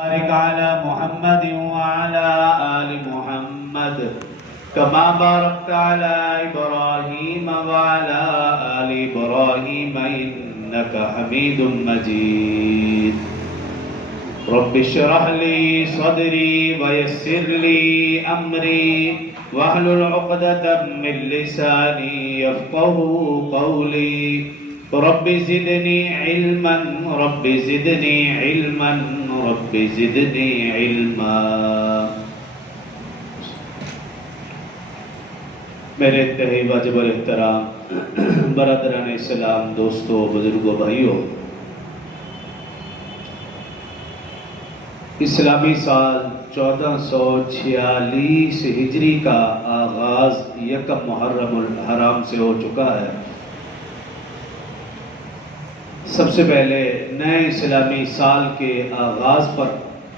بارك على محمد وعلى آل محمد كما باركت على إبراهيم وعلى آل إبراهيم إنك حميد مجيد. رب اشرح لي صدري ويسر لي أمري واحلل عقدة من لساني يفقهوا قولي. رب زدني علما رب زدني علما رب زدني علما. میرے انتہائی واجب الاحترام برادران اسلام، دوستوں، بزرگوں، بھائیوں، اسلامی سال 1446 ہجری کا آغاز یکم محرم الحرام سے ہو چکا ہے. سب سے پہلے نئے اسلامی سال کے آغاز پر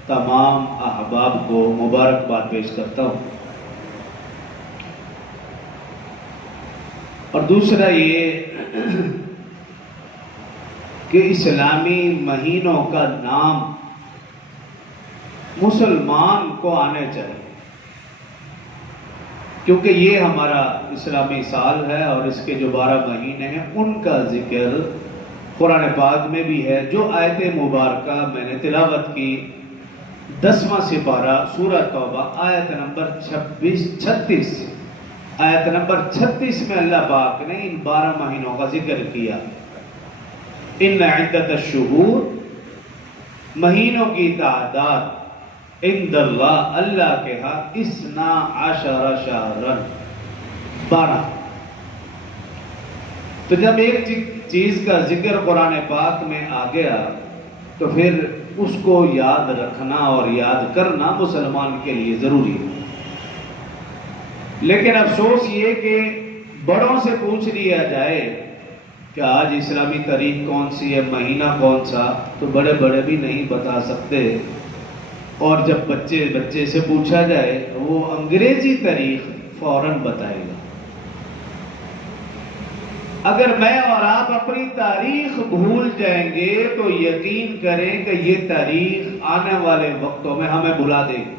تمام احباب کو مبارکباد پیش کرتا ہوں. اور دوسرا یہ کہ اسلامی مہینوں کا نام مسلمان کو آنے چاہیے، کیونکہ یہ ہمارا اسلامی سال ہے اور اس کے جو 12 مہینے ہیں ان کا ذکر قرآن پاک میں بھی ہے. جو آیت مبارکہ میں نے تلاوت کی 10واں سپارہ سورہ توبہ آیت نمبر 36 آیت نمبر 36 میں اللہ پاک نے ان 12 مہینوں کا ذکر کیا. ان عدت الشہور، مہینوں کی تعداد عند اللہ، اللہ کے ہاں 12 شہرا، 12. تو جب ایک چیز کا ذکر قرآن پاک میں آ گیا تو پھر اس کو یاد رکھنا اور یاد کرنا مسلمان کے لیے ضروری ہے. لیکن افسوس یہ کہ بڑوں سے پوچھ لیا جائے کہ آج اسلامی تاریخ کون سی ہے، مہینہ کون سا، تو بڑے بڑے بھی نہیں بتا سکتے. اور جب بچے سے پوچھا جائے وہ انگریزی تاریخ فوراً بتائے گا. اگر میں اور آپ اپنی تاریخ بھول جائیں گے تو یقین کریں کہ یہ تاریخ آنے والے وقتوں میں ہمیں بھلا دے گی،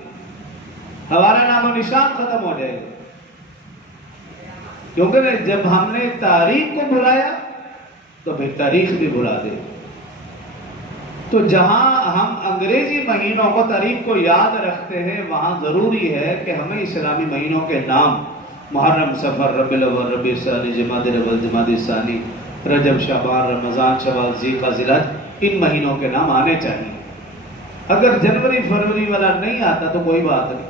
ہمارا نام و نشان ختم ہو جائے گا. کیونکہ جب ہم نے تاریخ کو بھلایا تو پھر تاریخ بھی بھلا دے. تو جہاں ہم انگریزی مہینوں کو تاریخ کو یاد رکھتے ہیں وہاں ضروری ہے کہ ہمیں اسلامی مہینوں کے نام محرم، صفر، ربیع الاول، ربیع الثانی، جمادی الاول، جمادی الثانی، رجب، شعبان، رمضان، شوال، ذوالقعدہ، ذوالحج، ان مہینوں کے نام آنے چاہیے. اگر جنوری فروری والا نہیں آتا تو کوئی بات نہیں.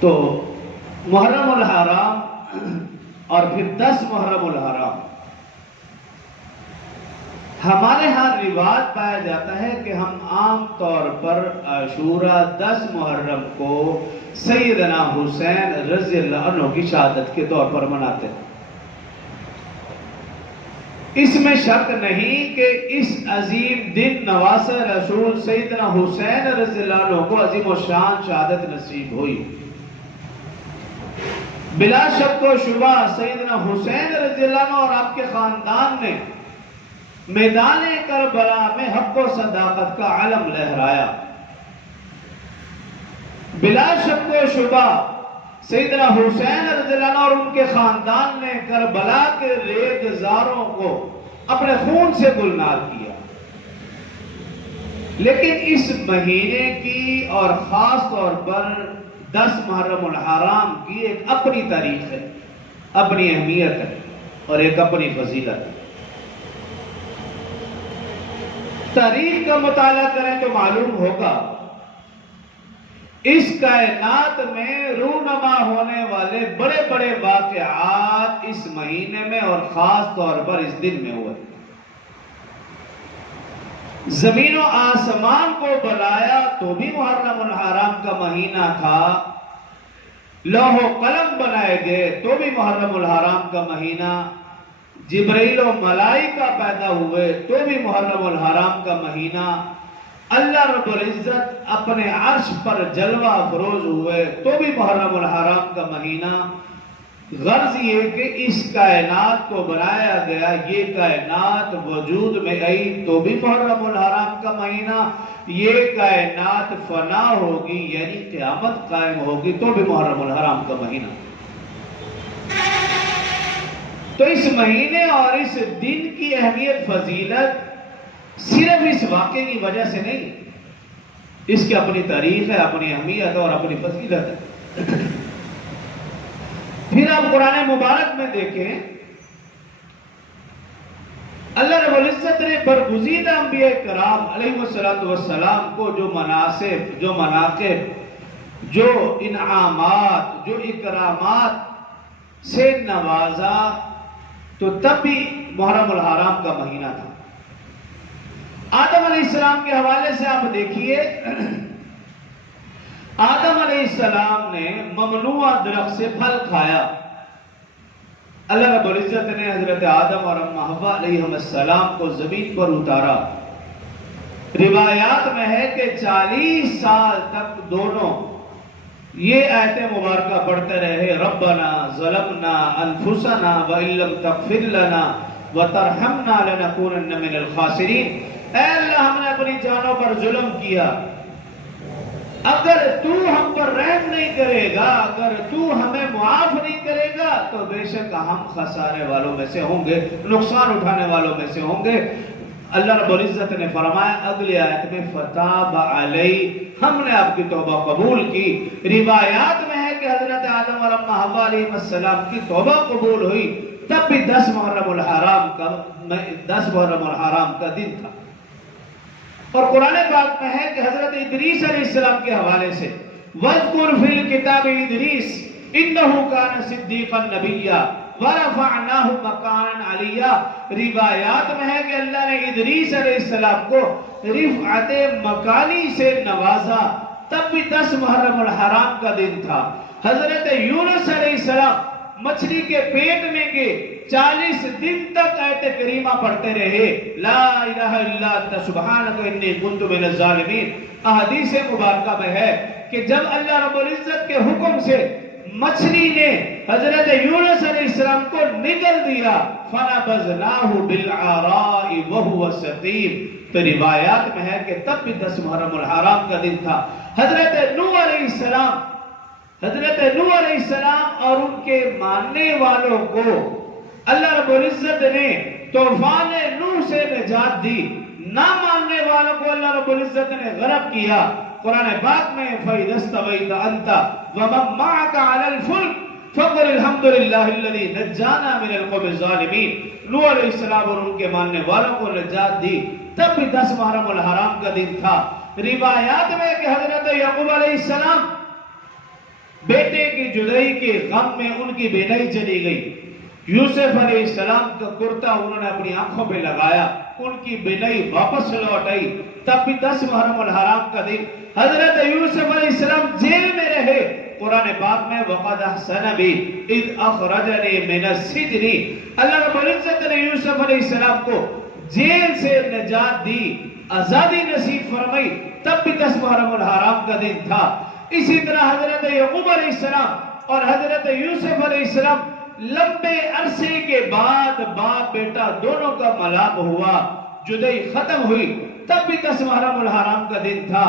تو محرم الحرام اور پھر 10 محرم الحرام، ہمارے ہاں رواج پایا جاتا ہے کہ ہم عام طور پر عاشورہ 10 محرم کو سیدنا حسین رضی اللہ عنہ کی شہادت کے طور پر مناتے ہیں. اس میں شک نہیں کہ اس عظیم دن نواسہ رسول سیدنا حسین رضی اللہ عنہ کو عظیم و شان شہادت نصیب ہوئی. بلا شک و شبہ سیدنا حسین رضی اللہ عنہ اور آپ کے خاندان نے میدان کربلا میں حق و صداقت کا علم لہرایا. بلا شک و شبہ سیدنا حسین رضی اللہ عنہ اور ان کے خاندان نے کربلا کے ریگزاروں کو اپنے خون سے گلنار کیا. لیکن اس مہینے کی اور خاص طور پر 10 محرم الحرام کی ایک اپنی تاریخ ہے، اپنی اہمیت ہے اور ایک اپنی فضیلت ہے. تاریخ کا مطالعہ کریں تو معلوم ہوگا اس کائنات میں رونما ہونے والے بڑے بڑے واقعات اس مہینے میں اور خاص طور پر اس دن میں ہوئے. زمین و آسمان کو بنایا تو بھی محرم الحرام کا مہینہ تھا، لوح و قلم بنائے گئے تو بھی محرم الحرام کا مہینہ، جبرائیل و ملائکہ پیدا ہوئے تو بھی محرم الحرام کا مہینہ، اللہ رب العزت اپنے عرش پر جلوہ افروز ہوئے تو بھی محرم الحرام کا مہینہ، غرض یہ کہ اس کائنات کو بنایا گیا، یہ کائنات وجود میں آئی تو بھی محرم الحرام کا مہینہ، یہ کائنات فنا ہوگی یعنی قیامت قائم ہوگی تو بھی محرم الحرام کا مہینہ۔ تو اس مہینے اور اس دن کی اہمیت فضیلت صرف اس واقعے کی وجہ سے نہیں، اس کی اپنی تاریخ ہے، اپنی اہمیت اور اپنی فضیلت ہے۔ پھر آپ قرآن مبارک میں دیکھیں، اللہ رب العزت نے برگزیدہ انبیاء کرام علیہ السلام کو جو مناسب، جو مناقب، جو انعامات، جو اکرامات سے نوازا، تو تب بھی محرم الحرام کا مہینہ تھا۔ آدم علیہ السلام کے حوالے سے آپ دیکھیے، آدم علیہ السلام نے ممنوع درخت سے پھل کھایا، اللہ رب العزت نے حضرت آدم اور ام حوا علیہ السلام کو زمین پر اتارا۔ روایات میں ہے کہ 40 سال تک دونوں یہ آیت مبارکہ پڑھتے رہے، ربنا ظلمنا انفسنا وان لم تغفر لنا وترحمنا لنکونن من الخاسرین۔ اے اللہ، ہم نے اپنی جانوں پر ظلم کیا، اگر تو ہم پر رحم نہیں کرے گا، اگر تو ہمیں معاف نہیں کرے گا تو بے شک ہم خسارے والوں میں سے ہوں گے، نقصان اٹھانے والوں میں سے ہوں گے۔ اللہ رب العزت نے فرمایا اگلی آیت میں فتاب علی، ہم نے آپ کی توبہ قبول کی۔ روایات میں ہے کہ حضرت آدم اور ام حوا علیہ السلام کی توبہ قبول ہوئی، تب بھی 10 محرم الحرام کا دن تھا۔ اور قرآن پاک میں ہے کہ حضرت ادریس علیہ السلام کے حوالے سے وَاذْكُرْ فِي الْكِتَابِ ادریس إِنَّهُ كَانَ صِدِّيقًا نَبِيًّا وَرَفَعْنَاهُ مَكَانًا عَلِيًّا۔ روایات میں ہے کہ اللہ نے ادریس علیہ السلام کو رفعت مکانی سے نوازا، تب بھی 10 محرم الحرام کا دن تھا۔ حضرت یونس علیہ السلام مچھلی کے پیٹ میں گئے، 40 دن تک آیت کریمہ پڑھتے رہے، لا الہ الا انت سبحانک انی کنت من الظالمین۔ احادیث مبارکہ میں ہے کہ جب اللہ رب العزت کے حکم سے مچھلی نے حضرت یونس علیہ السلام کو نگل دیا، فَنَبَذْنَاهُ بِالْعَرَاءِ وَهُوَ سَقِيمٌ۔ تو روایات میں ہے کہ تب بھی 10 محرم الحرام کا دن تھا۔ حضرت نوح علیہ السلام اور ان کے ماننے والوں کو اللہ رب العزت نے طوفان نوح سے نجات دی، نہ ماننے والوں کو اللہ رب العزت نے غرق کیا۔ قرآن پاک میں فَإِذَا اسْتَوَيْتَ أَنْتَ وَمَن مَّعَكَ عَلَى الْفُلْكِ فَقُلِ الْحَمْدُ لِلَّهِ الَّذِي نَجَّانَا مِنَ الْقَوْمِ الظَّالِمِينَ۔ نوح علیہ السلام اور ان کے ماننے والوں کو نجات دی، تب بھی 10 محرم الحرام کا دن تھا۔ روایات میں کہ حضرت یعقوب علیہ السلام بیٹے کی جدائی کے غم میں ان کی بینائی چلی گئی، یوسف علیہ السلام کا کرتا انہوں نے اپنی آنکھوں پہ لگایا، ان کی بینائی واپس لوٹ آئی، تب بھی 10 محرم الحرام کا دن۔ حضرت یوسف علیہ السلام جیل میں رہے، قرآن پاک میں وَقَدْ أَحْسَنَ بِي إِذْ أَخْرَجَنِي مِنَ السِّجْنِ۔ اللہ رب العزت نے یوسف علیہ السلام کو جیل سے نجات دی، آزادی نصیب فرمائی، تب بھی 10 محرم الحرام کا دن تھا۔ اسی طرح حضرت یعقوب علیہ السلام اور حضرت یوسف علیہ السلام لمبے عرصے کے بعد باپ بیٹا دونوں کا ملاق ہوا، جدائی ختم ہوئی، تب بھی 10 محرم الحرام کا دن تھا۔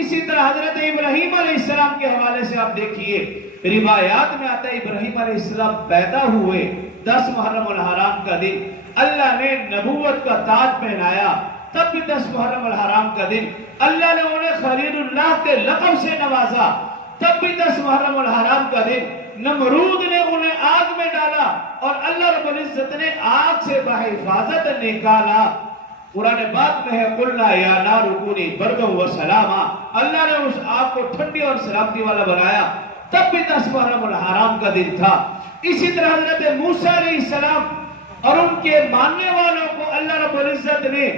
اسی طرح حضرت ابراہیم علیہ السلام کے حوالے سے آپ دیکھیے، روایات میں آتا ہے ابراہیم علیہ السلام پیدا ہوئے 10 محرم الحرام کا دن، اللہ نے نبوت کا تاج پہنایا، تب بھی 10 محرم الحرام کا دن، اللہ نے انہیں خلیل اللہ کے لقب سے نوازا، تب بھی 10 محرم الحرام کا دن۔ نمرود نے انہیں آگ میں ڈالا اور اللہ رب العزت نے آگ سے بحفاظت نکالا۔ قرآن پاک میں ہے قُلْنَا يَا نَارُ كُونِي بَرْدًا وَسَلَامًا، اللہ نے اس آگ کو ٹھنڈی اور سلامتی والا بنایا، تب بھی 10 محرم الحرام کا دن تھا۔ اسی طرح حضرت موسیٰ علیہ السلام اور ان کے ماننے والوں کو اللہ رب العزت نے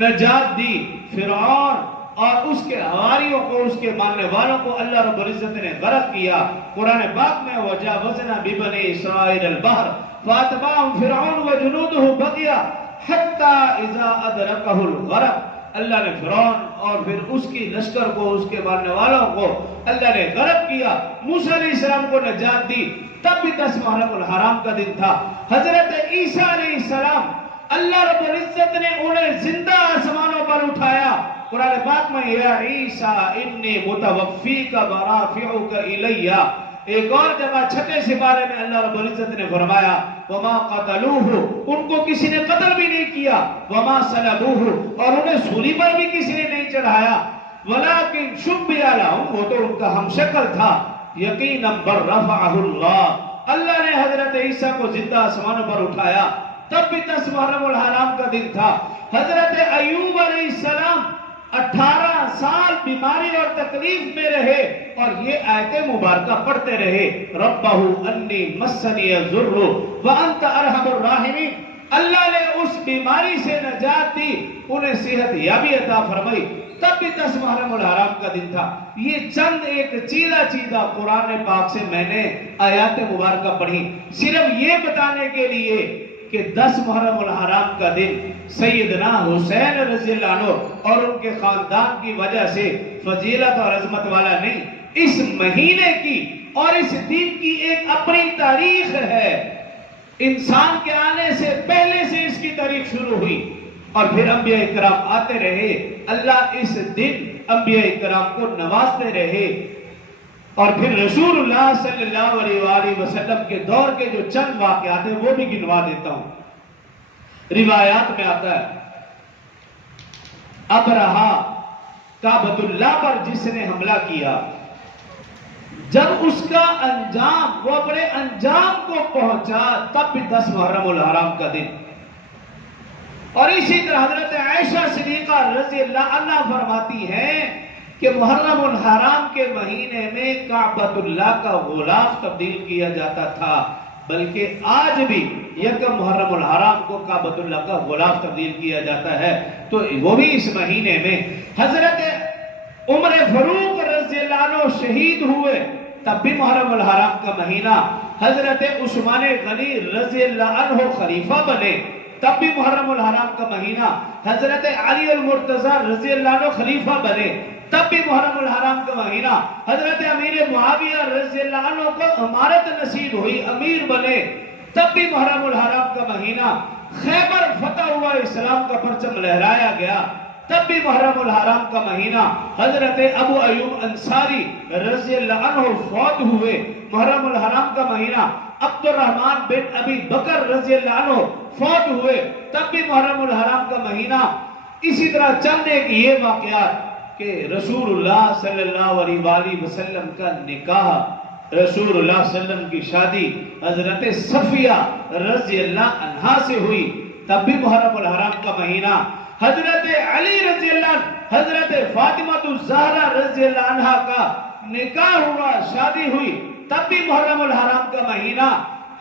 نجات دی، فرعون اور اس کے حواریوں کو، اس کے ماننے والوں کو اللہ رب العزت نے غرق کیا۔ قرآن پاک میں وَجَاوَزْنَا بِبَنِي إِسْرَائِيلَ الْبَحْرَ فَأَتْبَعَهُمْ فِرْعَوْنُ وَجُنُودُهُ بَغْيًا حَتَّى إِذَا أَدْرَكَهُ الْغَرَقُ، اللہ نے فرعون اور پھر اس کی لشکر کو، اس کے ماننے والوں کو اللہ نے غرق کیا، موسیٰ علیہ السلام کو نجات دی، تب بھی 10 محرم الحرام کا دن تھا۔ حضرت عیسیٰ علیہ السلام اللہ رب العزت نے انہیں زندہ آسمانوں پر اٹھایا۔ قرآن پاک میں یا عیسیٰ انی متوفیک ورافعک الی، ایک اور جگہ چھٹے سپارے میں اللہ رب العزت نے فرمایا وما قتلوہ، ان کو کسی نے قتل بھی نہیں کیا، وما صلبوہ، اور انہیں سولی پر بھی کسی نے نہیں چڑھایا، ولکن شبہ لہم، وہ تو ان کا ہم شکل تھا، یقینا بر رفعہ اللہ، اللہ نے حضرت عیسیٰ کو زندہ آسمانوں پر اٹھایا۔ تب بھی 10 محرم الحرام کا دن تھا۔ حضرت ایوب علیہ السلام 18 سال بیماری اور تکلیف میں رہے اور یہ آیت مبارکہ پڑھتے رہے، ربہ انی مسنی الضر وانت ارحم الراحمین، اللہ نے اس بیماری سے نجات دی، انہیں صحت یابی عطا فرمائی۔ تب بھی 10 محرم الحرام کا دن تھا۔ یہ چند ایک چیدہ چیدہ قرآن پاک سے میں نے آیات مبارکہ پڑھی، صرف یہ بتانے کے لیے کہ 10 محرم الحرام کا دن سیدنا حسین رضی اللہ عنہ اور ان کے خاندان کی وجہ سے فضیلت اور عظمت والا نہیں، اس مہینے کی اور اس دن کی ایک اپنی تاریخ ہے۔ انسان کے آنے سے پہلے سے اس کی تاریخ شروع ہوئی اور پھر انبیاء کرام آتے رہے، اللہ اس دن انبیاء کرام کو نوازتے رہے، اور پھر رسول اللہ صلی اللہ علیہ وآلہ وسلم کے دور کے جو چند واقعات ہیں وہ بھی گنوا دیتا ہوں۔ روایات میں آتا ہے ابرہا کعبۃ اللہ پر جس نے حملہ کیا، جب اس کا انجام، وہ اپنے انجام کو پہنچا، تب بھی 10 محرم الحرام کا دن۔ اور اسی طرح حضرت عائشہ صدیقہ رضی اللہ عنہا فرماتی ہیں کہ محرم الحرام کے مہینے میں کعبۃ اللہ کا غلاف تبدیل کیا جاتا تھا، بلکہ آج بھی یکم محرم الحرام کو کعبۃ اللہ کا غلاف تبدیل کیا جاتا ہے، تو وہ بھی اس مہینے میں۔ حضرت عمر فاروق رضی اللہ عنہ شہید ہوئے، تب بھی محرم الحرام کا مہینہ۔ حضرت عثمان غنی رضی اللہ عنہ خلیفہ بنے، تب بھی محرم الحرام کا مہینہ۔ حضرت علی المرتضی رضی اللہ عنہ خلیفہ بنے، تب بھی محرم الحرام کا مہینہ۔ حضرت امیر معاویہ رضی اللہ عنہ کو امارت نصیب ہوئی، امیر بنے، تب بھی محرم الحرام کا مہینہ۔ خیبر فتح ہوا، اسلام کا پرچم لہرایا گیا، تب بھی محرم الحرام کا مہینہ۔ حضرت ابو ایوب انصاری رضی اللہ عنہ فوت ہوئے، محرم الحرام کا مہینہ۔ عبد الرحمن بن ابی بکر رضی اللہ عنہ فوت ہوئے، تب بھی محرم الحرام کا مہینہ۔ اسی طرح چند ایک یہ واقعات کہ رسول اللہ صلی اللہ علیہ وآلہ وسلم کا نکاح، رسول اللہ صلی اللہ علیہ وسلم کی شادی حضرت صفیہ رضی اللہ عنہا سے ہوئی، تب بھی محرم الحرام کا مہینہ۔ حضرت علی رضی اللہ عنہ، حضرت فاطمہ الزہرا رضی اللہ عنہا کا نکاح ہوا، شادی ہوئی، تب بھی محرم الحرام کا مہینہ۔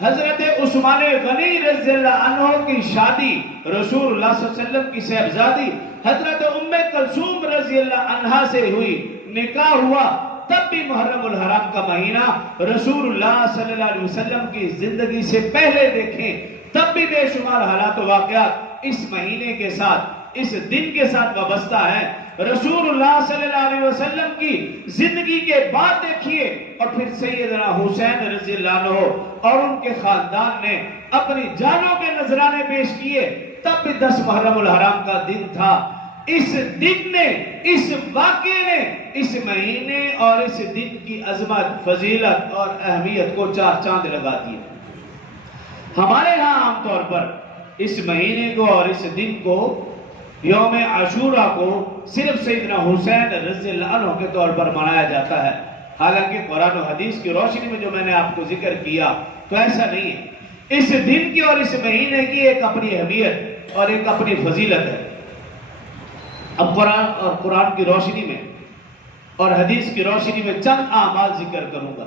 حضرت عثمان غنی رضی اللہ عنہ کی شادی رسول اللہ صلی اللہ علیہ وسلم کی صاحبزادی حضرت ام کلثوم رضی اللہ عنہا سے ہوئی، نکاح ہوا، تب بھی محرم الحرام کا مہینہ۔ رسول اللہ صلی اللہ علیہ وسلم کی زندگی سے پہلے دیکھیں، تب بھی بے شمار حالات و واقعات اس مہینے کے ساتھ، اس دن کے ساتھ وابستہ ہے۔ رسول اللہ صلی اللہ علیہ وسلم کی زندگی کے بعد دیکھیے، اور پھر سیدنا حسین رضی اللہ عنہ اور ان کے خاندان نے اپنی جانوں کے نذرانے پیش کیے، تب بھی 10 محرم الحرام کا دن تھا۔ اس دن نے، اس واقعے نے اس مہینے اور اس دن کی عظمت، فضیلت اور اہمیت کو 4 چاند لگا دیے۔ ہمارے ہاں عام طور پر اس مہینے کو اور اس دن کو، یوم عاشورہ کو، صرف سیدنا حسین رضی اللہ عنہ کے طور پر منایا جاتا ہے، حالانکہ قرآن و حدیث کی روشنی میں جو میں نے آپ کو ذکر کیا تو ایسا نہیں ہے۔ اس دن کی اور اس مہینے کی ایک اپنی اہمیت اور ایک اپنی فضیلت ہے۔ اب قرآن کی روشنی میں اور حدیث کی روشنی میں چند اعمال ذکر کروں گا۔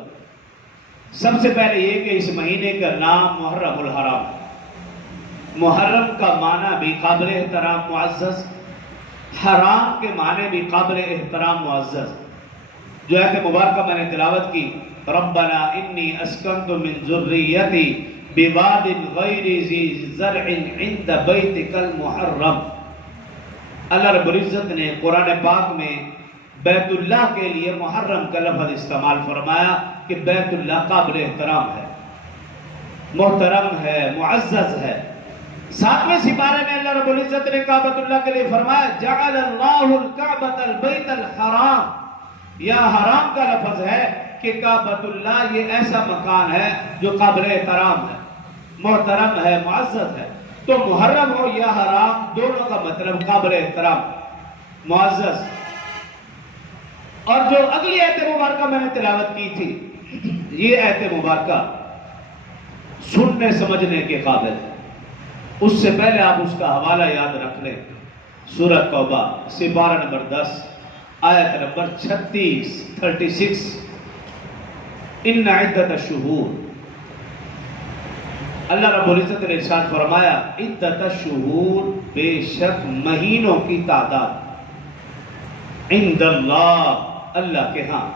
سب سے پہلے یہ کہ اس مہینے کا نام محرم الحرام، محرم کا معنی بھی قابل احترام معزز، حرام کے معنی بھی قابل احترام معزز۔ جو آیت مبارکہ میں نے تلاوت کی، ربنا انی اسکنت من ذریتی بواد غیر ذی زرع عند بیتک المحرم، اللہ رب العزت نے قرآن پاک میں بیت اللہ کے لیے محرم کا لفظ استعمال فرمایا کہ بیت اللہ قابل احترام ہے۔ محترم ہے، معزز ہے۔ 7ویں سپارے میں اللہ رب العزت نے کعبۃ اللہ کے لیے فرمایا جعل اللہ الکعبۃ البیت الحرام، یا حرام کا لفظ ہے کہ کعبۃ اللہ یہ ایسا مکان ہے جو قابل احترام ہے، محترم ہے، معزز ہے۔ تو محرم ہو یا حرام، دونوں کا مطلب قابل احترام، معزز۔ اور جو اگلی آیت مبارکہ میں نے تلاوت کی تھی، یہ آیت مبارکہ سننے سمجھنے کے قابل ہے۔ اس سے پہلے آپ اس کا حوالہ یاد رکھ لیں، سورہ توبہ سپارہ نمبر 10 آیت نمبر 36 ان عدت الشہور، اللہ رب العزت نے ارشاد فرمایا عدت الشہور، بے شک مہینوں کی تعداد، عند اللہ، اللہ کے ہاں،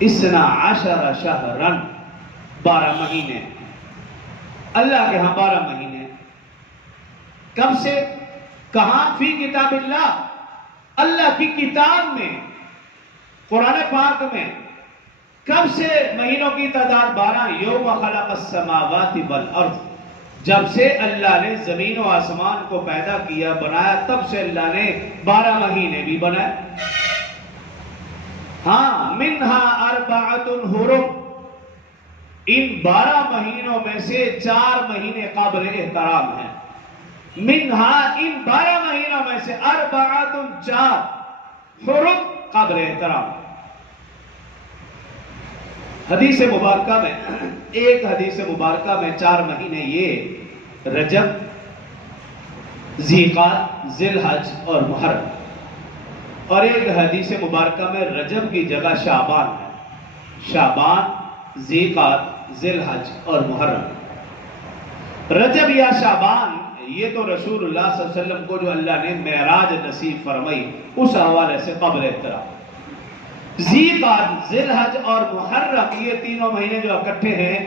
12 شہرن، 12 مہینے، اللہ کے ہاں 12 مہینے۔ کب سے؟ کہاں؟ فی کتاب اللہ، اللہ کی کتاب میں، قرآن پاک میں۔ کب سے مہینوں کی تعداد 12؟ یوم خلق السماوات والارض، جب سے اللہ نے زمین و آسمان کو پیدا کیا، بنایا، تب سے اللہ نے 12 مہینے بھی بنائے۔ ہاں، منہا اربعۃ حرم، ان 12 مہینوں میں سے 4 مہینے قابل احترام ہیں۔ منہا، ان 12 مہینوں میں سے، اربعۃ، 4 حرم، قابل احترام۔ حدیث مبارکہ میں، ایک حدیث مبارکہ میں 4 مہینے یہ رجب، ذیقعدہ، ذی الحج اور محرم، اور ایک حدیث مبارکہ میں رجب کی جگہ شعبان ہے، شعبان، ذیقعدہ، ذی الحج اور محرم۔ رجب یا شعبان یہ تو رسول اللہ صلی اللہ علیہ وسلم کو جو اللہ نے معراج نصیب فرمائی اس حوالے سے قابل احترام۔ ذیقعدہ، ذی الحج اور محرم، یہ تینوں مہینے جو اکٹھے ہیں،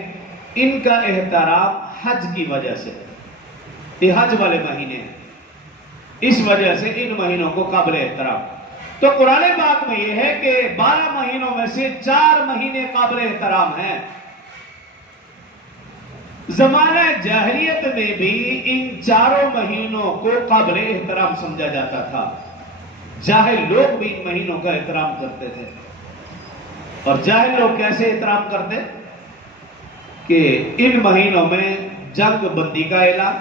ان کا احترام حج کی وجہ سے، یہ حج والے مہینے ہیں، اس وجہ سے ان مہینوں کو قابل احترام۔ تو قرآن پاک میں یہ ہے کہ 12 مہینوں میں سے 4 مہینے قابل احترام ہیں۔ زمانہ جاہلیت میں بھی ان 4 مہینوں کو قابل احترام سمجھا جاتا تھا، جاہل لوگ بھی ان مہینوں کا احترام کرتے تھے۔ اور جاہل لوگ کیسے احترام کرتے؟ کہ ان مہینوں میں جنگ بندی کا اعلان،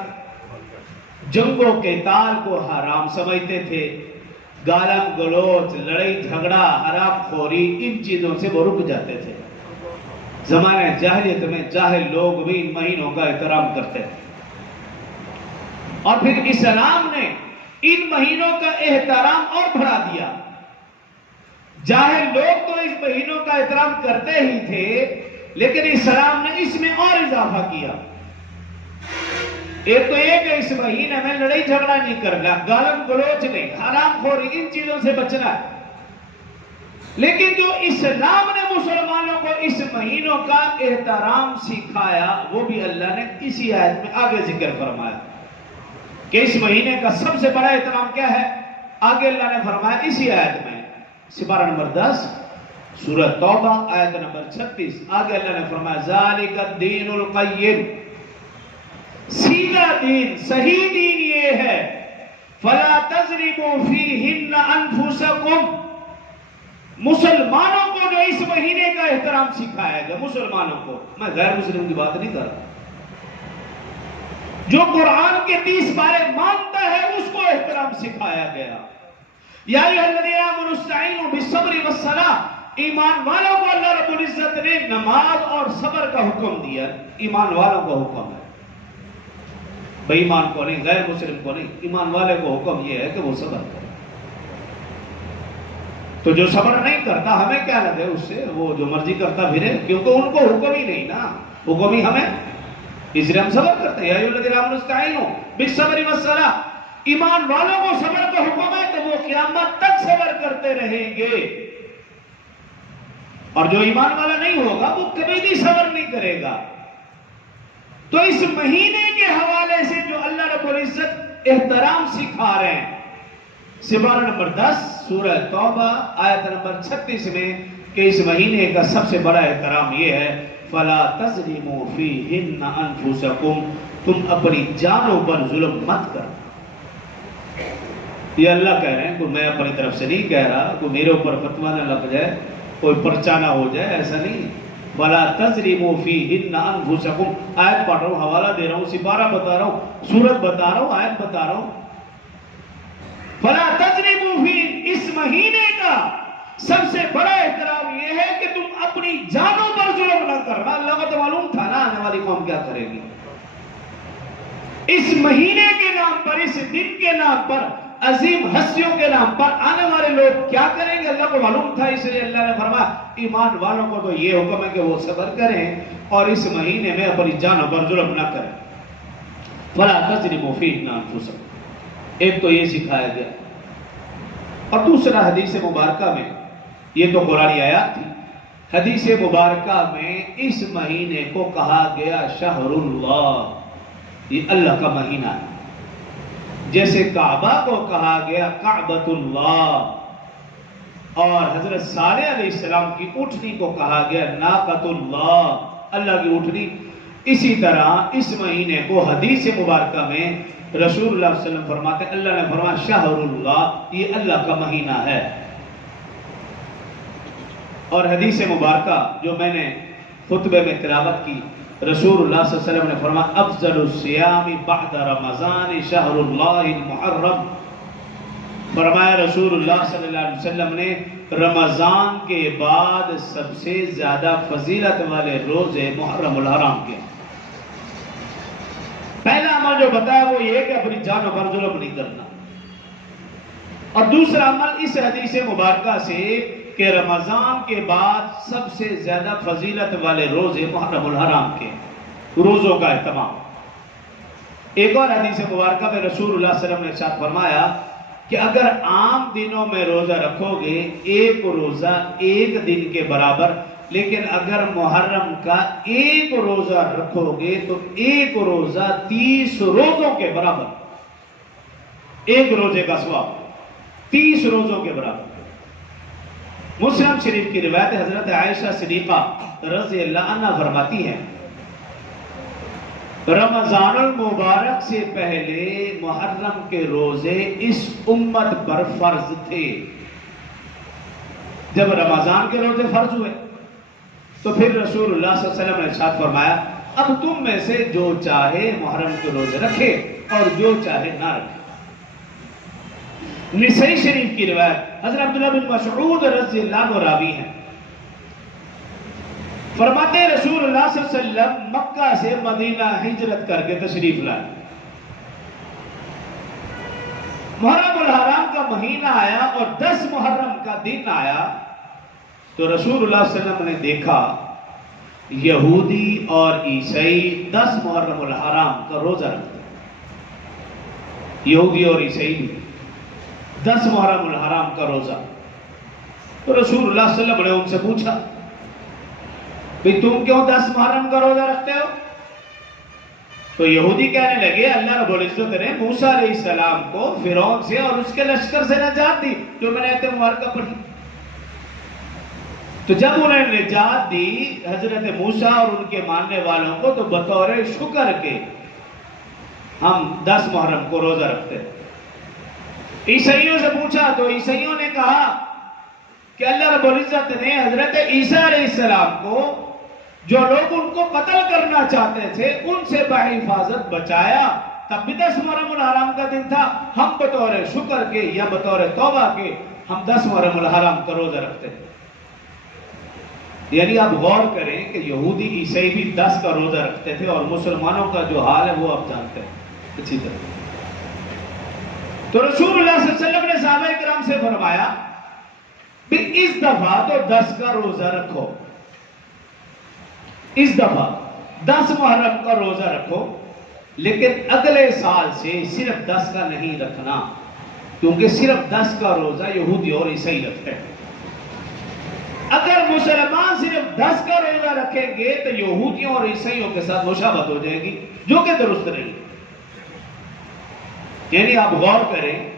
جنگوں کے تال کو حرام سمجھتے تھے، گالم گلوچ، لڑائی جھگڑا، حرام خوری، ان چیزوں سے وہ رک جاتے تھے۔ زمانہ جاہلیت میں جاہل لوگ بھی ان مہینوں کا احترام کرتے تھے، اور پھر اسلام نے ان مہینوں کا احترام اور بڑھا دیا۔ جاہل لوگ تو اس مہینوں کا احترام کرتے ہی تھے، لیکن اسلام نے اس میں اور اضافہ کیا۔ ایک تو یہ کہ اس مہینے میں لڑائی جھگڑا نہیں کرنا، گالم گلوچ نہیں، حرام خوری، ان چیزوں سے بچنا ہے۔ لیکن جو اسلام نے مسلمانوں کو اس مہینوں کا احترام سکھایا، وہ بھی اللہ نے اسی آیت میں آگے ذکر فرمایا کہ اس مہینے کا سب سے بڑا احترام کیا ہے۔ آگے اللہ نے فرمایا اسی آیت میں، سپارہ نمبر 10 سورہ توبہ آیت نمبر 36، آگے اللہ نے فرمایا ذالک الدین القیم، سیدھا دین، صحیح دین یہ ہے، فلا تظلموا فیہن انفسکم، مسلمانوں کو جو اس مہینے کا احترام سکھایا گیا، مسلمانوں کو، میں غیر مسلم کی بات نہیں کر رہا، جو قرآن کے 30 پارے مانتا ہے اس کو احترام سکھایا گیا۔ یا ایھا الذین آمنوا استعینوا بالصبر والصلاۃ، ایمان والوں کو اللہ رب العزت نے نماز اور صبر کا حکم دیا، ایمان والوں کو حکم ہے، بے ایمان کو نہیں، غیر مسلم کو نہیں، ایمان والے کو حکم یہ ہے کہ وہ صبر کرے۔ تو جو صبر نہیں کرتا ہمیں کیا لگے اس سے، وہ جو مرضی کرتا پھرے، کیونکہ ان کو حکم ہی نہیں نا، حکم ہی ہمیں، اس لیے ہم صبر کرتے ہیں۔ یا ایھا الذین آمنوا استعینوا بالصبر والصلاۃ، ایمان والوں کو صبر کا حکم ہے تو وہ قیامت تک صبر کرتے رہیں گے، اور جو ایمان والا نہیں ہوگا وہ کبھی بھی صبر نہیں کرے گا۔ تو اس مہینے کے حوالے سے جو اللہ رب العزت احترام سکھا رہے ہیں، سپارہ نمبر 10 سورہ توبہ آیت نمبر 36 میں، کہ اس مہینے کا سب سے بڑا احترام یہ ہے فلا تظلموا فیہن انفسکم، تم اپنی جانوں پر ظلم مت کرنا۔ یہ اللہ کہہ رہے ہیں، کوئی میں اپنی طرف سے نہیں کہہ رہا، کوئی میرے اوپر فتویٰ نہ لگ جائے، کوئی پرچہ نہ ہو جائے، ایسا نہیں۔ وَلَا تَظْلِمُوا فِيهِنَّ أَنفُسَكُمْ، آیت پڑھ رہا ہوں، حوالہ دے رہا ہوں، سپارہ بتا رہا ہوں، سورت بتا رہا ہوں، آیت بتا رہا ہوں۔ فَلَا تَظْلِمُوا فِيهِ، اس مہینے کا سب سے بڑا احترام یہ ہے کہ تم اپنی جانوں پر ظلم نہ کرنا۔ اللہ کو تو معلوم تھا نا آنے والی قوم کیا کرے گی۔ اس مہینے کے نام پر، اس دن کے نام پر، عظیم ہستیوں کے نام پر آنے والے لوگ کیا کریں گے اللہ کو معلوم تھا، اس لیے اللہ نے فرمایا ایمان والوں کو تو یہ حکم ہے کہ وہ صبر کریں اور اس مہینے میں اپنی جانوں پر ظلم نہ کریں۔ فَلَا تَظْلِمُوا فِيهِنَّ أَنفُسَكُمْ، ایک تو یہ سکھایا گیا، اور دوسرا حدیث مبارکہ میں، یہ تو قرآنی آیات تھی، حدیث مبارکہ میں اس مہینے کو کہا گیا شہر اللہ، یہ اللہ کا مہینہ ہے، جیسے کعبہ کو کہا گیا کعبۃ اللہ، اور حضرت صالح علیہ السلام کی اونٹنی کو کہا گیا ناقۃ اللہ، اللہ کی اونٹنی۔ اسی طرح اس مہینے کو حدیث مبارکہ میں رسول اللہ صلی اللہ علیہ وسلم فرماتے ہیں، اللہ نے فرمایا شہر اللہ، یہ اللہ کا مہینہ ہے۔ اور حدیث مبارکہ جو میں نے خطبے میں تلاوت کی، رسول اللہ صلی اللہ علیہ وسلم نے فرمایا افضل الصیام بعد رمضان شہر اللہ المحرم، فرمایا رسول اللہ صلی اللہ علیہ وسلم نے رمضان کے بعد سب سے زیادہ فضیلت والے روزے محرم الحرام کے۔ پہلا عمل جو بتایا وہ یہ کہ اپنی جانوں پر ظلم نہیں کرنا، اور دوسرا عمل اس حدیث مبارکہ سے کہ رمضان کے بعد سب سے زیادہ فضیلت والے روزے محرم الحرام کے روزوں کا اہتمام۔ ایک اور حدیث مبارکہ میں رسول اللہ صلی اللہ علیہ وسلم نے ارشاد فرمایا کہ اگر عام دنوں میں روزہ رکھو گے ایک روزہ ایک دن کے برابر، لیکن اگر محرم کا ایک روزہ رکھو گے تو ایک روزہ 30 روزوں کے برابر، ایک روزے کا ثواب 30 روزوں کے برابر۔ مسلم شریف کی روایت حضرت عائشہ صدیقہ رضی اللہ عنہ فرماتی ہے رمضان المبارک سے پہلے محرم کے روزے اس امت پر فرض تھے۔ جب رمضان کے روزے فرض ہوئے تو پھر رسول اللہ صلی اللہ علیہ وسلم نے ارشاد فرمایا اب تم میں سے جو چاہے محرم کے روزے رکھے اور جو چاہے نہ رکھے۔ نسائی شریف کی روایت حضرت عبداللہ بن مسعود رضی اللہ عنہ راوی ہیں، فرماتے ہیں رسول اللہ صلی اللہ علیہ وسلم مکہ سے مدینہ ہجرت کر کے تشریف لائے، محرم الحرام کا مہینہ آیا اور 10 محرم کا دن آیا تو رسول اللہ صلی اللہ علیہ وسلم نے دیکھا یہودی اور عیسائی 10 محرم الحرام کا روزہ رکھتے ہیں، یہودی اور عیسائی 10 محرم الحرام کا روزہ۔ تو رسول اللہ صلی اللہ علیہ وسلم نے ان سے پوچھا کہ تم کیوں 10 محرم کا روزہ رکھتے ہو؟ تو یہودی کہنے لگے اللہ رب العزت نے موسیٰ علیہ السلام کو فرعون سے اور اس کے لشکر سے نجات دی، جو میں نے آیت مبارکہ پڑھی۔ تو جب انہیں نجات دی حضرت موسیٰ اور ان کے ماننے والوں کو، تو بطور شکر کے ہم 10 محرم کو روزہ رکھتے ہیں۔ عیسائیوں سے پوچھا تو عیسائیوں نے کہا کہ اللہ رب العزت نے حضرت عیسیٰ علیہ السلام کو جو لوگ ان کو قتل کرنا چاہتے تھے ان سے بحفاظت بچایا، تب بھی 10 محرم الحرام کا دن تھا، ہم بطور شکر کے یا بطور توبہ کے ہم 10 محرم الحرام کا روزہ رکھتے ہیں۔ یعنی آپ غور کریں کہ یہودی عیسائی بھی 10 کا روزہ رکھتے تھے، اور مسلمانوں کا جو حال ہے وہ آپ جانتے ہیں اچھی طرح۔ تو رسول اللہ صلی اللہ علیہ وسلم نے صحابہ کرام سے فرمایا کہ اس دفعہ تو 10 کا روزہ رکھو، اس دفعہ 10 محرم کا روزہ رکھو، لیکن اگلے سال سے صرف 10 کا نہیں رکھنا، کیونکہ صرف 10 کا روزہ یہودی اور عیسائی رکھتے ہیں۔ اگر مسلمان صرف 10 کا روزہ رکھیں گے تو یہودیوں اور عیسائیوں کے ساتھ مشابہت ہو جائے گی، جو کہ درست نہیں۔ یعنی آپ غور کریں،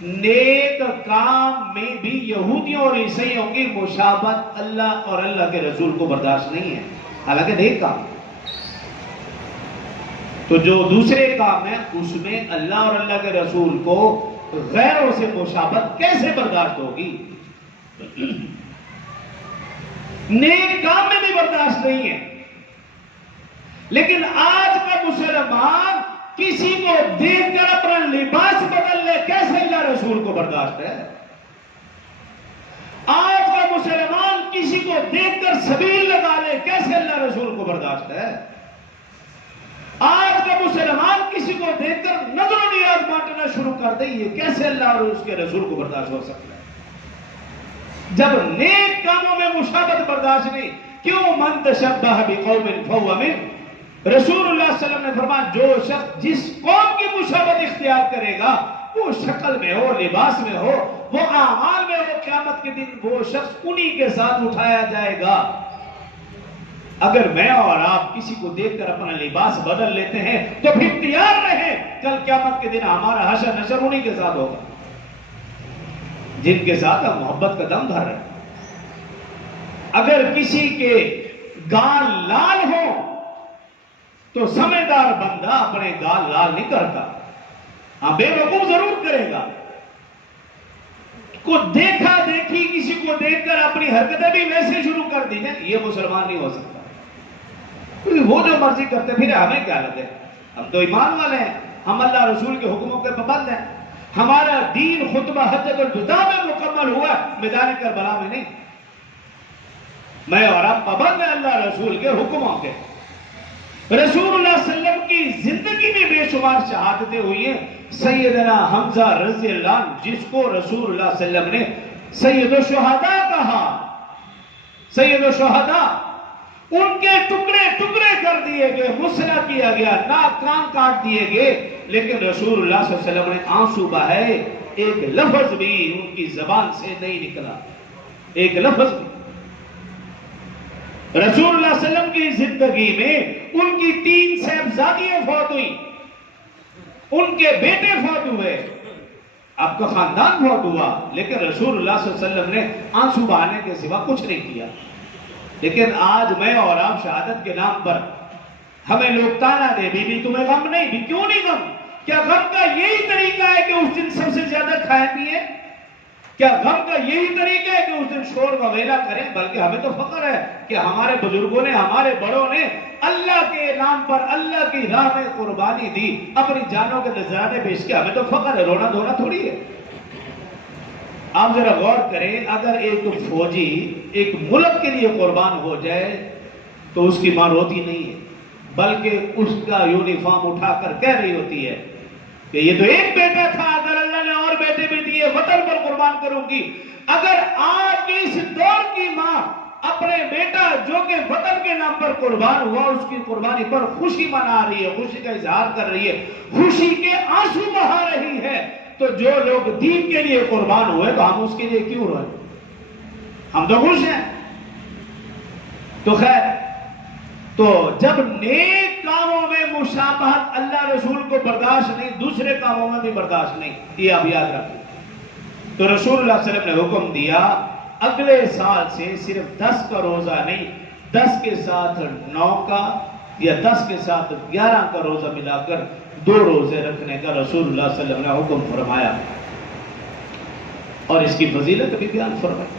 نیک کام میں بھی یہودیوں اور عیسائیوں کی مشابہت اللہ اور اللہ کے رسول کو برداشت نہیں ہے۔ حالانکہ نیک کام. تو جو دوسرے کام ہیں اس میں اللہ اور اللہ کے رسول کو غیروں سے مشابہت کیسے برداشت ہوگی؟ نیک کام میں بھی برداشت نہیں ہے. لیکن آج کا مسلمان کسی کو دیکھ کر اپنا لباس بدل لے کیسے اللہ رسول کو برداشت ہے؟ آج کا مسلمان کسی کو دیکھ کر سبیل لگا لے کیسے اللہ رسول کو برداشت ہے؟ آج کا مسلمان کسی کو دیکھ کر نظر و نیاز بانٹنا شروع کر دے یہ کیسے اللہ اور اس کے رسول کو برداشت ہو سکتا ہے؟ جب نیک کاموں میں مشابہت برداشت نہیں. کیوں؟ من تشبہ بقوم فہو منہ. رسول اللہ صلی اللہ علیہ وسلم نے فرمایا جو شخص جس قوم کی مشابہت اختیار کرے گا وہ شکل میں ہو، لباس میں ہو، وہ اعمال میں ہو، قیامت کے دن وہ شخص انہی کے ساتھ اٹھایا جائے گا. اگر میں اور آپ کسی کو دیکھ کر اپنا لباس بدل لیتے ہیں تو پھر تیار رہیں کل قیامت کے دن ہمارا حشر نشر انہی کے ساتھ ہوگا جن کے ساتھ ہم محبت کا دم بھر رہے ہیں. اگر کسی کے گال لال ہو تو سمجھدار بندہ اپنے گال لال نہیں کرتا. ہاں بے وقوف ضرور کرے گا. کو دیکھا دیکھی کسی کو دیکھ کر اپنی حرکتیں بھی ویسے شروع کر دی جائیں یہ مسلمان نہیں ہو سکتا. وہ جو مرضی کرتے پھر ہمیں کیا لگے؟ ہم تو ایمان والے ہیں، ہم اللہ رسول کے حکموں کے پابند ہیں. ہمارا دین خطبہ حجت الوداع میں مکمل ہوا، میدان کربلا میں نہیں. میں اور آپ پابند ہیں اللہ رسول کے حکموں کے. رسول اللہ صلی اللہ علیہ وسلم کی زندگی میں بے شمار شہادتیں ہوئی ہیں. سیدنا حمزہ رضی اللہ عنہ جس کو رسول اللہ صلی اللہ علیہ وسلم نے سید الشہداء کہا، سید الشہداء، ان کے ٹکڑے ٹکڑے کر دیے گئے، مسلا کیا گیا، ناک کان کاٹ دیے گئے، لیکن رسول اللہ صلی اللہ علیہ وسلم نے آنسو بہائے، ایک لفظ بھی ان کی زبان سے نہیں نکلا، ایک لفظ بھی. رسول اللہ صلی اللہ علیہ وسلم کی زندگی میں ان کی 3 صاحبزادیاں فوت ہوئی، ان کے بیٹے فوت ہوئے، آپ کا خاندان فوت ہوا، لیکن رسول اللہ صلی اللہ علیہ وسلم نے آنسو بہانے کے سوا کچھ نہیں کیا. لیکن آج میں اور آپ شہادت کے نام پر ہمیں لوگ تانا دے بی تمہیں غم نہیں، بھی کیوں نہیں غم؟ کیا غم کا یہی طریقہ ہے کہ اس دن سب سے زیادہ کھائے پیے؟ کیا غم کا یہی طریقہ ہے کہ اس دن شور وغیرہ کریں؟ بلکہ ہمیں تو فخر ہے کہ ہمارے بزرگوں نے، ہمارے بڑوں نے اللہ کے نام پر اللہ کی راہ میں قربانی دی، اپنی جانوں کے نذرانے پیش کیا. ہمیں تو فخر ہے، رونا دھونا تھوڑی ہے. آپ ذرا غور کریں، اگر ایک فوجی ایک ملک کے لیے قربان ہو جائے تو اس کی ماں روتی نہیں ہے، بلکہ اس کا یونیفارم اٹھا کر کہہ رہی ہوتی ہے کہ یہ تو ایک بیٹا تھا، اگر اللہ نے اور بیٹے بھی دیے وطن پر قربان کروں گی. اگر آج کی اس دور کی ماں اپنے بیٹا جو کہ وطن کے نام پر قربان ہوا اس کی قربانی پر خوشی منا رہی ہے، خوشی کا اظہار کر رہی ہے، خوشی کے آنسو بہا رہی ہے، تو جو لوگ دین کے لیے قربان ہوئے تو ہم اس کے لیے کیوں روئیں؟ ہم تو خوش ہیں. تو خیر، تو جب نیک کاموں میں مشابہت اللہ رسول کو برداشت نہیں، دوسرے کاموں میں بھی برداشت نہیں، یہ آپ یاد رکھیں. تو رسول اللہ صلی اللہ علیہ وسلم نے حکم دیا اگلے سال سے صرف 10 کا روزہ نہیں، 10 کے ساتھ 9 کا یا 10 کے ساتھ 11 کا روزہ ملا کر 2 روزے رکھنے کا رسول اللہ صلی اللہ علیہ وسلم نے حکم فرمایا، اور اس کی فضیلت بھی بیان فرمائی.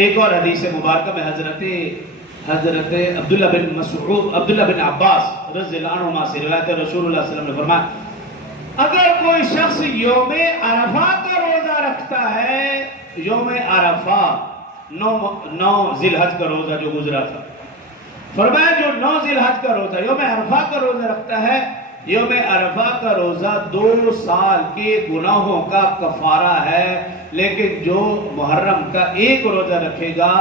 ایک اور حدیث مبارکہ میں حضرت عبداللہ بن عباس رضی اللہ عنہما سے روایت ہے، رسول اللہ صلی اللہ علیہ وسلم نے فرمایا اگر کوئی شخص یوم عرفہ کا روزہ رکھتا ہے، یوم عرفہ 9 ذی الحج کا روزہ جو گزرا تھا، فرمایا جو 9 ذی الحج کا روزہ یوم عرفہ کا روزہ رکھتا ہے، یوم عرفہ کا روزہ 2 سال کے گناہوں کا کفارہ ہے. لیکن جو محرم کا 1 روزہ رکھے گا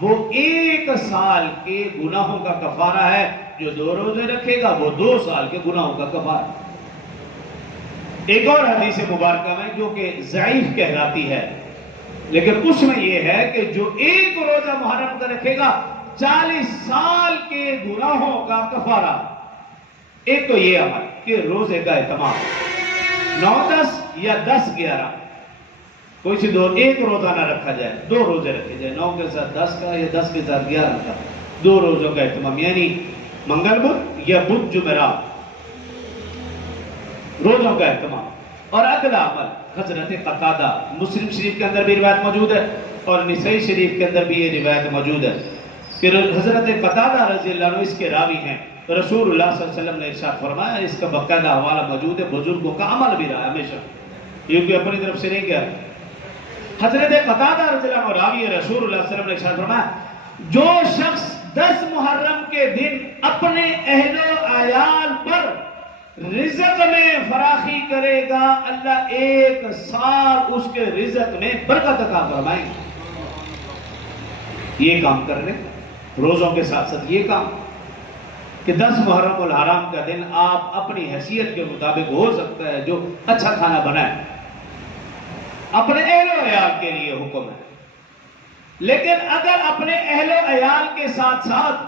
وہ 1 سال کے گناہوں کا کفارہ ہے، جو 2 روزے رکھے گا وہ 2 سال کے گناہوں کا کفارہ. ایک اور حدیث مبارکہ میں جو کہ ضعیف کہلاتی ہے، لیکن اس میں یہ ہے کہ جو 1 روزہ محرم کا رکھے گا 40 سال کے گناہوں کا کفارہ. ایک تو یہ عمل کہ روزے کا اہتمام 9-10 یا 10-11 کوئی سی 1 روزہ نہ رکھا جائے، 2 روزے رکھے جائے، 9 کے ساتھ 10 کا یا 10 کے ساتھ 11 کا. 2 روزوں کا اہتمام، یعنی منگل بدھ یا بدھ جمعرات، روزوں کا اہتمام۔ اور اگلا عمل حضرت قتادہ، مسلم شریف کے اندر بھی روایت موجود ہے اور نسائی شریف کے اندر بھی یہ روایت موجود ہے کہ حضرت قتادہ رضی اللہ عنہ اس کے راوی ہیں، رسول اللہ صلی اللہ علیہ وسلم نے ارشاد فرمایا، اس کا باقاعدہ حوالہ موجود ہے، بزرگوں کا عمل بھی رہا ہے ہمیشہ، یہ کوئی اپنی طرف سے نہیں کیا۔ حضرت قتادہ رضی اللہ عنہ راوی ہے، رسول اللہ صلی اللہ علیہ وسلم نے ارشاد فرمایا، جو شخص 10 محرم کے دن اپنے اہل و عیال پر رزق میں فراخی کرے گا، اللہ 1 سال اس کے رزق میں برکت عطا فرمائیں گے۔ یہ کام کر رہے روزوں کے ساتھ ساتھ یہ کام کہ 10 محرم الحرام کا دن آپ اپنی حیثیت کے مطابق ہو سکتا ہے جو اچھا کھانا بنائیں، اپنے اہل و عیال کے لیے حکم ہے، لیکن اگر اپنے اہل و عیال کے ساتھ ساتھ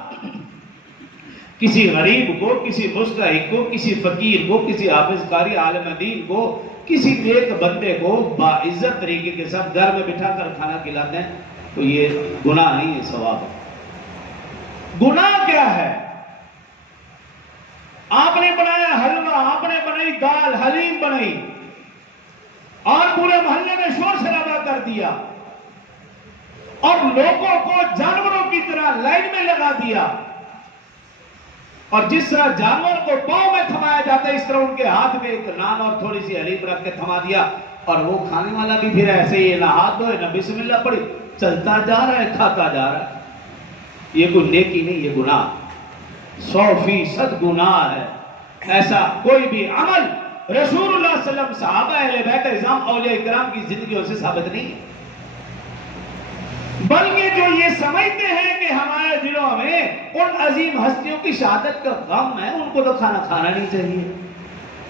کسی غریب کو، کسی مستحق کو، کسی فقیر کو، کسی حافظ قاری عالم دین کو، کسی نیک بندے کو باعزت طریقے کے ساتھ گھر میں بٹھا کر کھانا کھلاتے ہیں تو یہ گناہ نہیں، یہ ثواب ہے۔ گناہ کیا ہے؟ آپ نے بنایا حلوہ، آپ نے بنائی دال، حلیم بنائی اور پورے محلے میں شور شرابہ کر دیا اور لوگوں کو جانوروں کی طرح لائن میں لگا دیا، اور جس طرح جانور کو پاؤں میں تھمایا جاتا ہے اس طرح ان کے ہاتھ میں ایک نان اور تھوڑی سی حلیم رکھ کے تھما دیا، اور وہ کھانے والا بھی پھر ایسے ہی نہ ہاتھ دھوئے نہ بسم اللہ پڑھی، چلتا جا رہا ہے، کھاتا جا رہا ہے۔ یہ کوئی نیکی نہیں، یہ گناہ 100% گناہ ہے۔ ایسا کوئی بھی عمل رسول اللہ صلی اللہ علیہ وسلم، صحابہ، اہل بیت اعظام، اولیاء کرام کی زندگیوں سے ثابت نہیں ہے، بلکہ جو یہ سمجھتے ہیں کہ ہمارے دلوں میں ان عظیم ہستیوں کی شہادت کا غم ہے، ان کو تو کھانا کھانا نہیں چاہیے،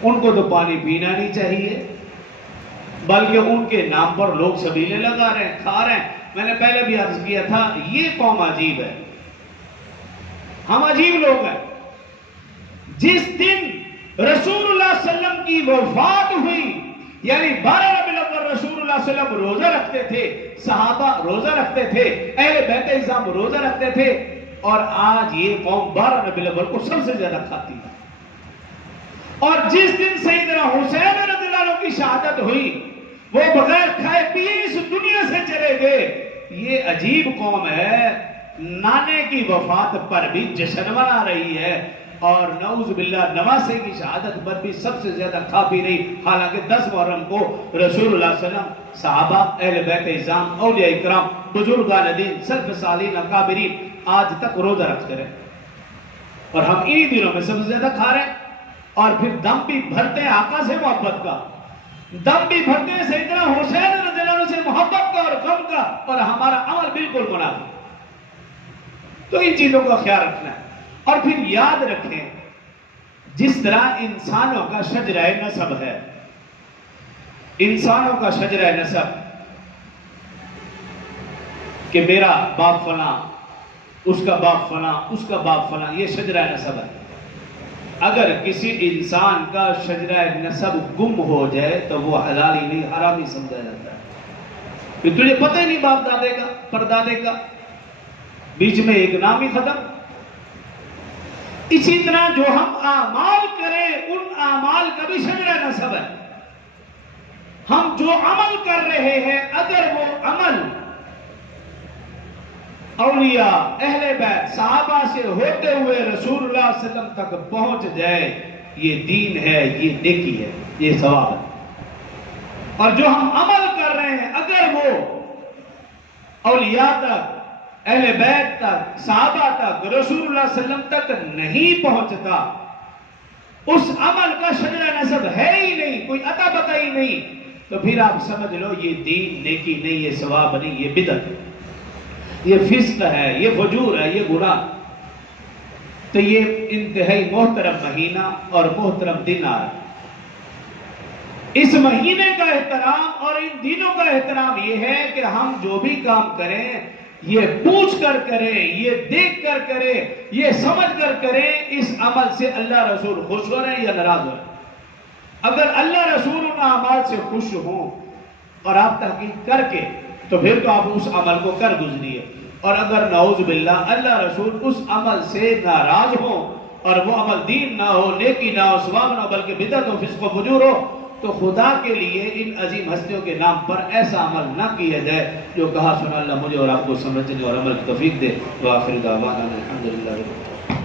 ان کو تو پانی پینا نہیں چاہیے، بلکہ ان کے نام پر لوگ سبیلے لگا رہے ہیں، کھا رہے ہیں۔ میں نے پہلے بھی عرض کیا تھا، یہ قوم عجیب ہے، ہم عجیب لوگ ہیں۔ جس دن رسول اللہ صلی اللہ علیہ وسلم کی وفات ہوئی، یعنی 12 ربیع الاول رسول اللہ صلی اللہ علیہ وسلم روزہ رکھتے تھے، صحابہ روزہ رکھتے تھے، اہل بیت اعظام روزہ رکھتے تھے، اور آج یہ قوم 12 ربیع الاول کو سب سے زیادہ کھاتی ہے۔ اور جس دن سیدنا حسین رضی اللہ عنہ کی شہادت ہوئی، وہ بغیر کھائے پیے اس دنیا سے چلے گئے۔ یہ عجیب قوم ہے، نانے کی وفات پر بھی جشن منا رہی ہے، اور نعوذ باللہ نواسے کی شہادت پر بھی سب سے زیادہ کھا پی رہی، حالانکہ 10 محرم کو رسول اللہ صلی اللہ علیہ وسلم، صحابہ، اہل بیت اعظام، اولیاء کرام، بزرگان دین، سلف صالحین، اکابرین آج تک روزہ رکھتے رہے، اور ہم انہی دنوں میں سب سے زیادہ کھا رہے ہیں، اور پھر دم بھی بھرتے ہیں آقا سے محبت کا، دم بھی بھرتے ہیں سیدنا حسین رضی اللہ عنہ سے محبت کا اور غم کا، اور ہمارا عمل بالکل منافق۔ تو ان چیزوں کا خیال رکھنا ہے، اور پھر یاد رکھیں، جس طرح انسانوں کا شجرہ نسب ہے، انسانوں کا شجرہ نسب کہ میرا باپ فلاں، اس کا باپ فلاں، اس کا باپ فلاں، یہ شجرہ نسب ہے۔ اگر کسی انسان کا شجرہ نسب گم ہو جائے تو وہ حلال ہی نہیں، حرام ہی سمجھا جاتا ہے، کہ تجھے پتہ ہی نہیں باپ دادے کا، پردادے کا، بیچ میں ایک نام ہی ختم۔ اسی طرح جو ہم اعمال کریں، ان اعمال کا بھی شجرہ نسب ہے۔ ہم جو عمل کر رہے ہیں، اگر وہ عمل اولیاء، اہل بیت، صحابہ سے ہوتے ہوئے رسول اللہ صلی اللہ علیہ وسلم تک پہنچ جائے، یہ دین ہے، یہ نیکی ہے، یہ ثواب ہے۔ اور جو ہم عمل کر رہے ہیں، اگر وہ اولیاء تک، اہل بیت تک، صحابہ تک، رسول اللہ صلی اللہ علیہ وسلم تک نہیں پہنچتا، اس عمل کا شجرہ نسب ہے ہی نہیں، کوئی عطا پتہ ہی نہیں، تو پھر آپ سمجھ لو یہ دین، نیکی نہیں، یہ ثواب نہیں، یہ بدعت ہے، یہ فسق ہے، یہ فجور ہے، یہ گناہ۔ تو یہ انتہائی محترم مہینہ اور محترم دن آ رہا ہے۔ اس مہینے کا احترام اور ان دنوں کا احترام یہ ہے کہ ہم جو بھی کام کریں، یہ پوچھ کر کریں، یہ دیکھ کر کریں، یہ سمجھ کر کریں، اس عمل سے اللہ رسول خوش ہو رہے ہیں یا ناراض ہو رہے ہیں۔ اگر اللہ رسول ان اعمال سے خوش ہوں اور آپ تحقیق کر کے، تو پھر تو آپ اس عمل کو کر گزریے، اور اگر نعوذ باللہ اللہ رسول اس عمل سے ناراض ہو اور وہ عمل دین نہ ہو، نیکی نہ ہو، ثواب نہ ہو، بلکہ بدعت و فسق و فجور ہو، تو خدا کے لیے ان عظیم ہستیوں کے نام پر ایسا عمل نہ کیا جائے جو کہا سنا اللہ مجھے اور آپ کو سمجھنے اور عمل کی توفیق دے۔ وآخر دعوانا الحمدللہ۔